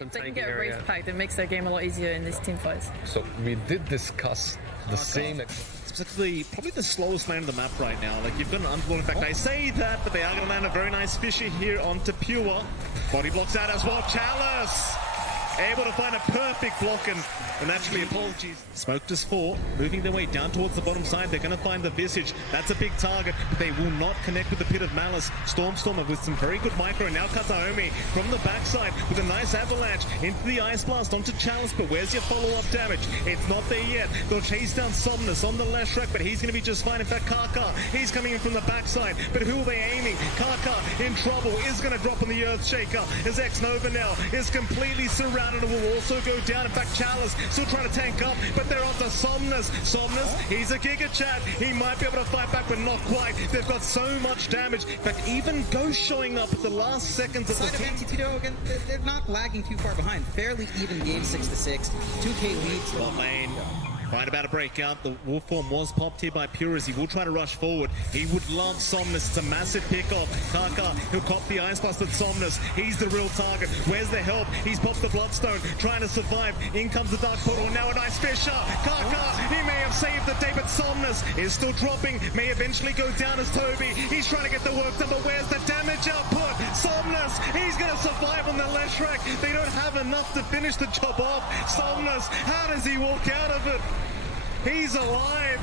If they can get a race pack, that makes their game a lot easier in these team fights. So we did discuss the same... Specifically, probably the slowest lane on the map right now. Like, you've got an underlord. In fact, I say that, but they are going to land a very nice fishy here onto Pure. Body blocks out as well. Chalice! Able to find a perfect block, and naturally, apologies. Smoke just 4, moving their way down towards the bottom side. They're going to find the Visage. That's a big target, but they will not connect with the Pit of Malice. Stormstormer with some very good micro, and now Kataomi from the backside with a nice avalanche into the Ice Blast onto Chalice, but where's your follow-up damage? It's not there yet. They'll chase down Somnus on the left track, but he's going to be just fine. In fact, Kaka, he's coming in from the backside, but who are they aiming? Kaka in trouble, is going to drop on the Earthshaker as X-Nova now is completely surrounded and will also go down. In fact, Chalice still trying to tank up, but they're onto Somnus. Somnus, he's a Giga Chat. He might be able to fight back, but not quite. They've got so much damage. In fact, even Ghost showing up at the last seconds of the team. Tito, again, they're not lagging too far behind. Fairly even game 6-6. 2K leads. Bot lane. Find about a breakout. The wolf form was popped here by Pure as he will try to rush forward. He would love Somnus. It's a massive pick-off. Kaka, he'll cop the Ice Blast at Somnus. He's the real target. Where's the help? He's popped the Bloodstone, trying to survive. In comes the Dark Portal. Now a nice Fisher. Kaka, he may have saved the day, but Somnus is still dropping. May eventually go down as Toby. He's trying to get the work done, but where's the damage output? Somnus, he's going to survive on the left track. They don't have enough to finish the job off. Somnus, how does he walk out of it? He's alive.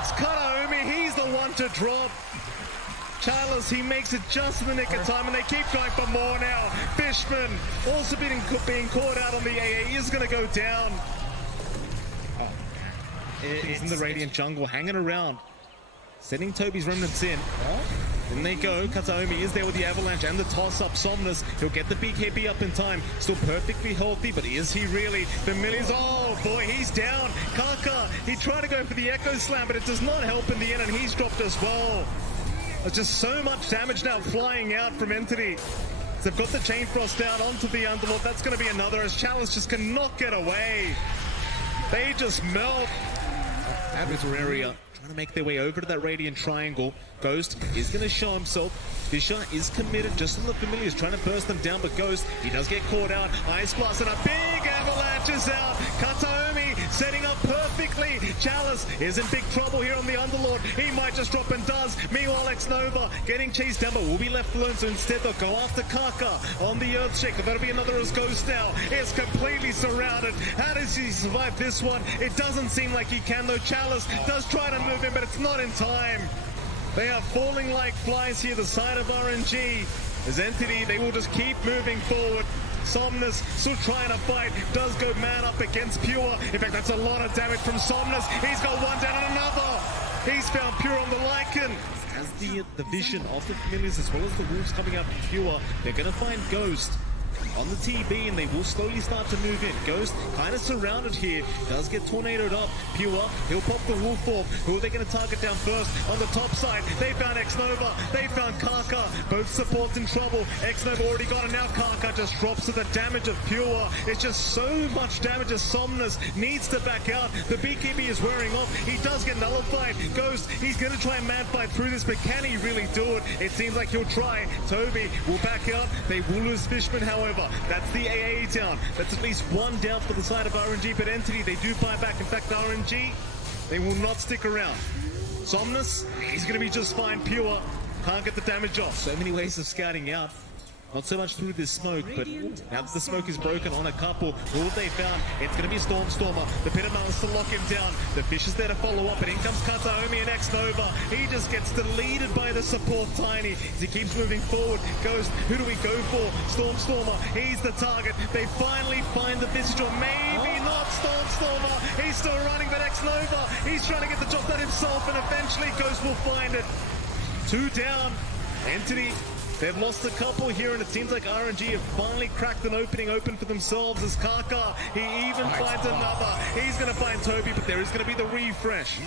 It's Kataomi. He's the one to drop. Chalice, he makes it just in the nick of time, and they keep going for more now. Fishman also being caught out on the AA. He is going to go down. Oh, he's in the Radiant jungle, hanging around. Sending Toby's remnants in. In they go. Kataomi is there with the avalanche and the toss-up. Somnus, he'll get the BKB up in time. Still perfectly healthy, but is he really? Familiars, oh boy, he's down. Kaka, he tried to go for the Echo Slam, but it does not help in the end, and he's dropped as well. There's just so much damage now flying out from Entity. So they've got the Chain Frost down onto the Underlord. That's going to be another, as Chalice just cannot get away. They just melt. Area. Trying to make their way over to that Radiant Triangle. Ghost is going to show himself. Fisher is committed just on the Familiars, trying to burst them down, but Ghost, he does get caught out. Ice Blast and a big avalanche is out. Kataomi setting up perfectly. Chalice is in big trouble here on the Underlord. He might just drop and does. Meanwhile, X-Nova getting chased down, but will be left alone, so instead they'll go after Kaka on the Earthshaker. That'll be another as Ghost now is completely surrounded. How does he survive this one? It doesn't seem like he can, though. Chalice does try to move in, but it's not in time. They are falling like flies here, the side of RNG. As Entity, they will just keep moving forward. Somnus still trying to fight, does go man up against Pure. In fact, that's a lot of damage from Somnus. He's got one down and another. He's found Pure on the Lycan. As the vision of the Familiars as well as the Wolves coming up from Pure, they're going to find Ghost on the TB, and they will slowly start to move in. Ghost kind of surrounded here, does get tornadoed up. Pure, he'll pop the wolf form. Who are they going to target down first? On the top side, they found X-Nova, they found Kaka. Both supports in trouble. X-Nova already got it, now Kaka just drops to the damage of Pure. It's just so much damage as Somnus needs to back out. The BKB is wearing off. He does get nullified. Ghost, he's going to try and man fight through this, but can he really do it? It seems like he'll try. Toby will back out. They will lose Fishman, however. That's the AA down. That's at least one down for the side of RNG, but Entity, they do buy back. In fact, RNG, they will not stick around. Somnus, he's going to be just fine. Pure, can't get the damage off. So many ways of scouting out. Not so much through this smoke, but now that the smoke is broken on a couple, who have they found? It's going to be Stormstormer. The Pit of Malice to lock him down. The Fish is there to follow up, and in comes Kataomi and X-Nova. He just gets deleted by the support Tiny as he keeps moving forward. Ghost, who do we go for? Stormstormer, he's the target. They finally find the Visage, or maybe not Stormstormer. He's still running, but X-Nova, he's trying to get the job done himself, and eventually Ghost will find it. 2 down. Entity, they've lost a couple here, and it seems like RNG have finally cracked an opening open for themselves as Kaka, he even finds another. He's going to find Toby, but there is going to be the refresh.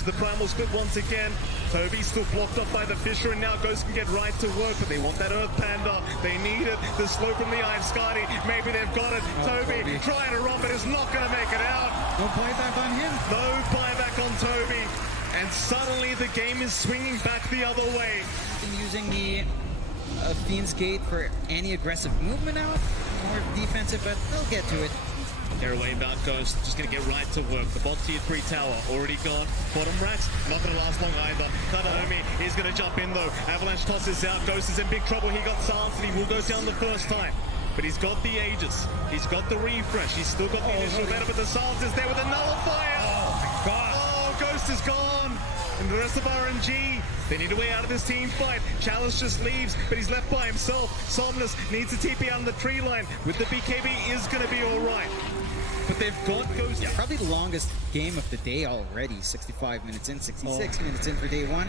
To the Primal Split once again. Toby's still blocked off by the Fisher, and now Ghost can get right to work, but they want that Earth Panda. They need it. The slow from the Ive Scotty. Maybe they've got it. Toby trying to run, but is not going to make it out. No buyback on him. No buyback on Toby. And suddenly the game is swinging back the other way. Using the Fiend's Gate for any aggressive movement out. more defensive, but they'll get to it. Tearaway inbound Ghost, just going to get right to work. The bot tier 3 tower already gone. Bottom racks, not going to last long either. Kataomi is going to jump in though. Avalanche tosses out. Ghost is in big trouble. He got silenced and he will go down the first time. But he's got the Aegis. He's got the refresh. He's still got the initial better, but the silence is there with a nullifier. Oh my god. Oh, Ghost is gone. And the rest of RNG, they need a way out of this team fight. Chalice just leaves, but he's left by himself. Somnus needs a TP out on the tree line. With the BKB is going to be all right. But they've got Ghost. Yeah, probably the longest game of the day already. 65 minutes in, 66 minutes in for day one.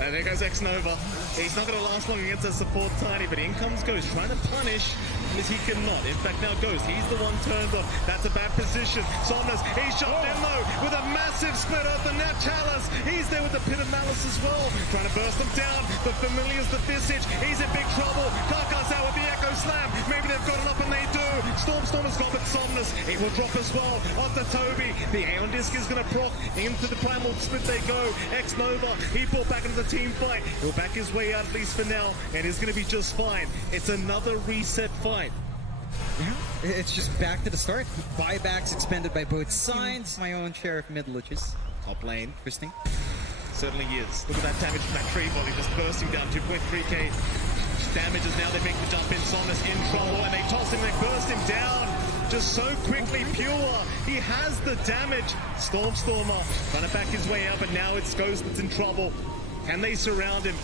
And there goes X-Nova. He's not going to last long against a support Tiny, but in comes Ghost, trying to punish as he cannot. In fact, now Ghost, he's the one turned off. That's a bad position. Somnus, he's shot in though with a massive split open. Now Chalice, he's there with the Pit of Malice as well. Trying to burst them down. The Familiar's the Visage. He's in big trouble. Karka's out with the Echo Slam. Maybe they've got it up and they do. Storm's got it. Somnus, he will drop as well. Onto Toby. The Aeon Disc is going to proc. Into the Primal Split they go. X-Nova, he pulled back into the team fight. He'll back his way out at least for now, and it's going to be just fine. It's another reset fight. Yeah, it's just back to the start. Buybacks expended by both sides. My own share of mid lushes. Top lane, Interesting. certainly is. Look at that damage from that tree volley, just bursting down 2.3k damages. Now they make the jump in. Somnus in trouble, and they toss him, they burst him down. Just so quickly, Pure. He has the damage. Stormer trying to back his way out, but now it's Ghost that's in trouble. Can they surround him?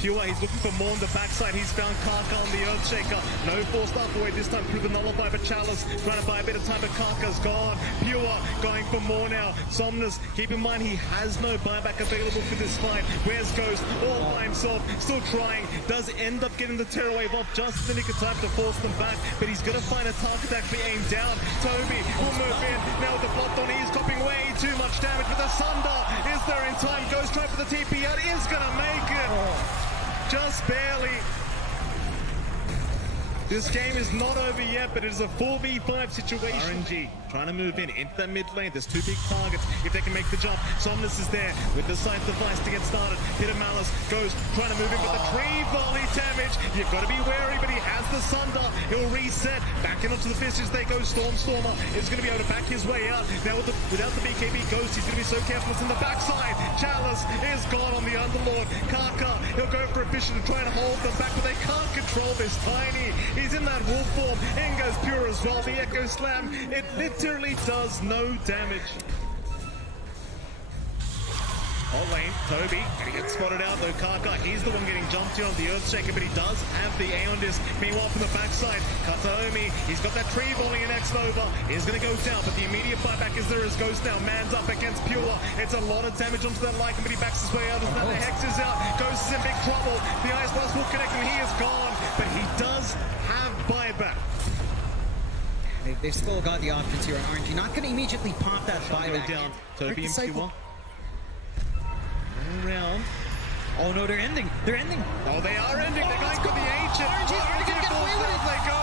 Pure, he's looking for more on the backside. He's found Karka on the Earthshaker. No forced up away this time through the nullify, but Chalice trying to buy a bit of time, but Karka's gone. Pure going for more now. Somnus, keep in mind he has no buyback available for this fight. Where's Ghost? All by himself, still trying. Does end up getting the Terror Wave off just in the nick of time to force them back, but he's going to find a target that can be aimed down. Toby will move in. Now with the blood on, he's copying way too much damage, but the Sunder is there in time. Ghost trying for the TP out, is going to make it. Just barely. This game is not over yet, but it is a 4v5 situation. RNG trying to move in into the mid lane. There's two big targets. If they can make the jump, Somnus is there with the scythe device to get started. Pit of Malice goes trying to move in, but the tree volley damage. You've got to be wary, but he has the Sunder. He'll reset. Back into the Visage they go. Stormer is going to be able to back his way out. Now without the BKB Ghost, he's going to be so careful. It's in the backside. Chalice is gone on the Underlord. Karka, he'll go for a vision to try and hold them back, but they can't control this Tiny. He's in that wolf form. In goes Pure as well. The Echo Slam, it literally does no damage. All lane, Toby, and he gets spotted out though. Karka, he's the one getting jumped to on the Earthshaker, but he does have the Aeon Disc. Meanwhile, from the backside, Kataomi, he's got that tree volley in X-Nova. He's going to go down, but the immediate buyback is there as Ghost now. Man's up against Pure. It's a lot of damage onto that Lycan, but he backs his way out. As now the Hex is out. Ghost is in big trouble. The Ice Blast will connect him. He is gone, but he does have buyback. They've still got the options here on RNG. Not going to immediately pop that buyback. Go down. Toby and Pure. Around. Oh no, they're ending. They're ending. Oh, they are ending. They're going for the ancient. RNG are going to get away with it. They go.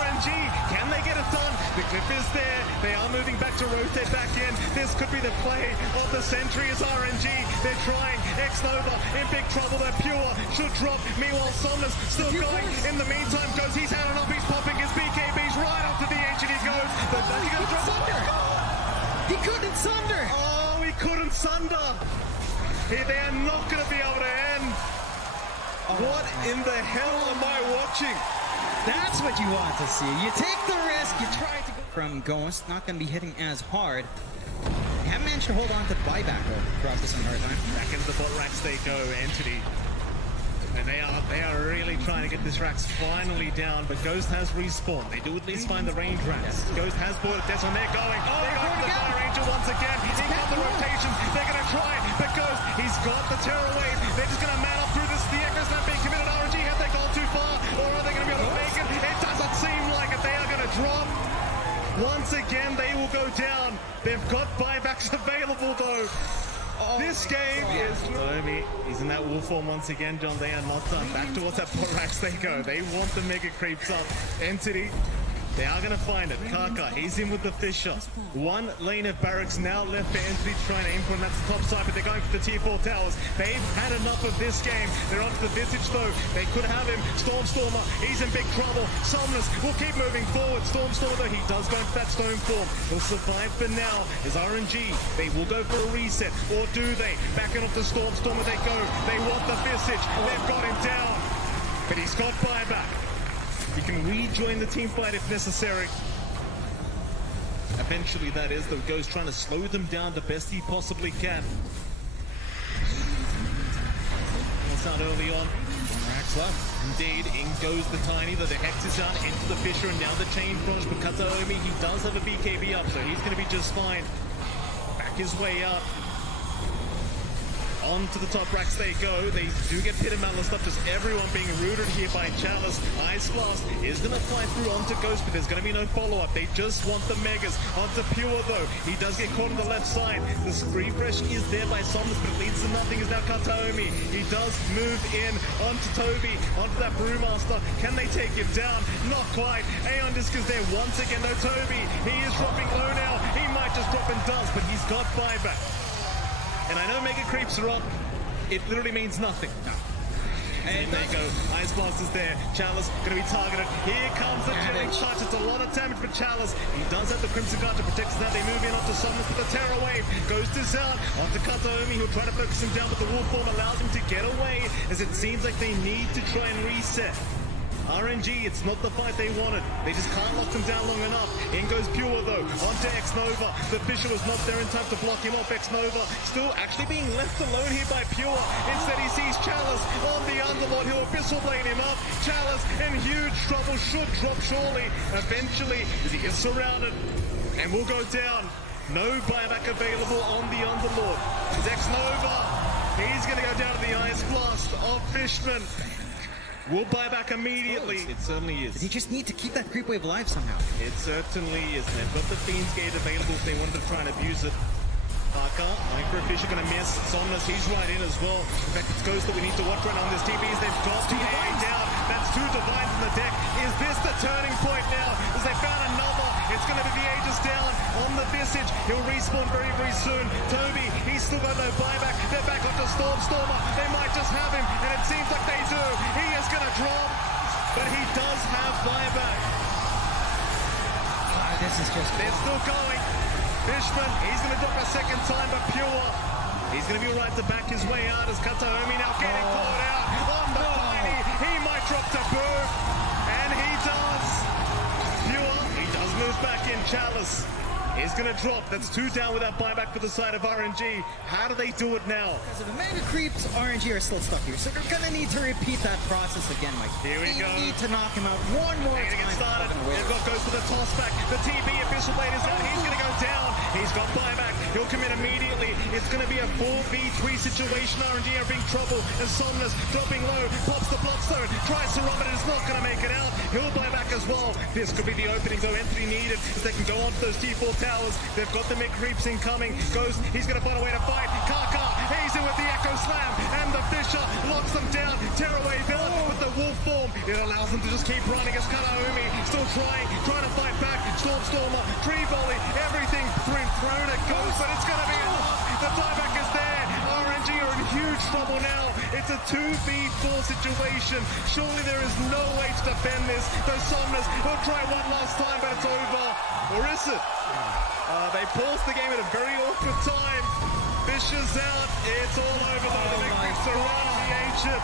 RNG. Can they get it done? The cliff is there. They are moving back to rotate back in. This could be the play of the century as RNG. They're trying. X-Nova in big trouble. They're Pure. Should drop. Meanwhile, Somnus still going. In the meantime, goes. He's had enough. He's popping his BKBs right up to the ancient. He goes. But he going to drop Sunder. He couldn't Sunder. Oh, he couldn't Sunder. They are not going to be able to end. What in the hell am I watching? That's what you want to see. You take the risk, you try to go from Ghost, not going to be hitting as hard. They haven't managed to hold on to buyback though throughout this entire time. Back into the bot racks they go, Entity. And they are really trying to get this Rax finally down, but Ghost has respawned. They do at least find the range Rax. Ghost has bought it. That's when they're going. They're going for the Fire Angel once again. He's got the rotations. They're going to try, but Ghost, he's got the Terror Wave. They're just going to man up through this. The Echo's not being committed. RNG, have they gone too far? Or are they going to be able to make it? It doesn't seem like it. They are going to drop. Once again, they will go down. They've got buybacks available though. This game is... Toby, he's in that wolf form once again, John. They are not done. Back towards that Borax they go. They want the mega creeps up. Entity They are going to find it. Kaka, he's in with the Fisher. One lane of barracks now left for Entity trying to aim for, and that's the top side, but they're going for the tier 4 towers. They've had enough of this game. They're onto the Visage though. They could have him. Stormstormer, he's in big trouble. Somnus will keep moving forward. Stormstormer though, he does go for that stone form. He'll survive for now. Is RNG. They will go for a reset, or do they? Backing off the Stormstormer they go. They want the Visage. They've got him down, but he's got buyback. He can rejoin the team fight if necessary. Eventually, that is, though, goes trying to slow them down the best he possibly can. That's out early on. Racks up. Indeed, in goes the Tiny, though the Hex is out into the Fisher, and now the chain fronts for Kataomi. He does have a BKB up, so he's going to be just fine. Back his way up. On to the top racks they go. They do get Pit and Malice up, just everyone being rooted here by Chalice. Ice Blast is going to fly through onto Ghost, but there's going to be no follow-up. They just want the Megas. Onto Pure, though. He does get caught on the left side. The refresh is there by Somnus, but it leads to nothing. Is now Kataomi. He does move in onto Toby, onto that Brewmaster. Can they take him down? Not quite. Aeon Disc is there once again, though. Toby, he is dropping low now. He might just drop and does, but he's got buyback. And I know Mega Creeps are up. It literally means nothing. No. And there you go. Ice Blast is there. Chalice going to be targeted. Here comes the Chilling Touch. It's a lot of damage for Chalice. He does have the Crimson Guard to protect us now. They move in onto Somnus with the Terror Wave. Goes to Zard. Onto Kataomi. He'll try to focus him down, but the Wolf Form allows him to get away, as it seems like they need to try and reset. RNG, it's not the fight they wanted. They just can't lock them down long enough. In goes Pure, though. Onto X-Nova. The Fisher was not there in time to block him off. X-Nova still actually being left alone here by Pure. Instead, he sees Chalice on the Underlord. He'll Abyssal Blade him up. Chalice in huge trouble. Should drop surely. Eventually, as he is surrounded and will go down. No buyback available on the Underlord. It's X-Nova. He's going to go down to the Ice Blast of Fishman. We'll buy back immediately. It certainly is. They just need to keep that creep wave alive somehow. It certainly is. They've got the Fiend's Gate available if they wanted to try and abuse it. Parker, Microfish are going to miss. Somnus, he's right in as well. In fact, it's Ghost that we need to watch right now on this TPs. They've got the AA down. That's 2 Divines in the deck. Is this the turning point now? As they found another. It's going to be the Aegis down on the Visage. He'll respawn very, very soon. Toby, he's still got no buyback. They're back up to Stormstormer. They might just have him, and it seems like they do. He is going to drop, but he does have buyback. This is just... They're still going. Fishman, he's going to drop a second time, but Pure, he's going to be right to back his way out as Kataomi now getting caught out on the Tiny. He might drop to Boo, and he does. Pure, he does move back in. Chalice is going to drop. That's 2 down without buyback for the side of RNG. How do they do it now? Because of the Mega Creeps, RNG are still stuck here, so they're going to need to repeat that process again, Mike. Here we go. They need to knock him out one more time. Get started. They've got goes for the toss back. The TB Abyssal Blade is down. He's going to go down. He's got buyback. He'll commit immediately. It's going to be a 4v3 situation. RNG are in trouble. And Somnus dropping low. Pops the Bloodstone. Tries to run it. It's not going to make it out. He'll buy back as well. This could be the opening, though. Entity needed, as they can go on to those T4 towers. They've got the mid creeps incoming. Ghost, he's going to find a way to fight. Kaka, he's in with the Echo Slam. And the Fisher locks them down. Tearaway villain with the Wolf Form. It allows them to just keep running as Kataomi still trying to fight back. Stormstormer, Tree Volley, everything thrown at Ghost, but it's going to be enough. The buyback is there. RNG are in huge trouble now. It's a 2v4 situation. Surely there is no way to defend this. Those Somnus will try one last time, but it's over. Or is it? They paused the game at a very awkward time. Fisher's out. It's all over though. The big creeps around the ancient.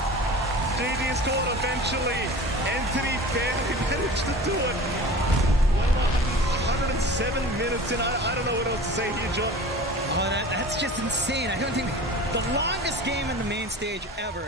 GG is caught eventually. Entity barely managed to do it. 107 minutes in. I don't know what else to say here, John. Oh, that's just insane. I don't think the longest game in the main stage ever.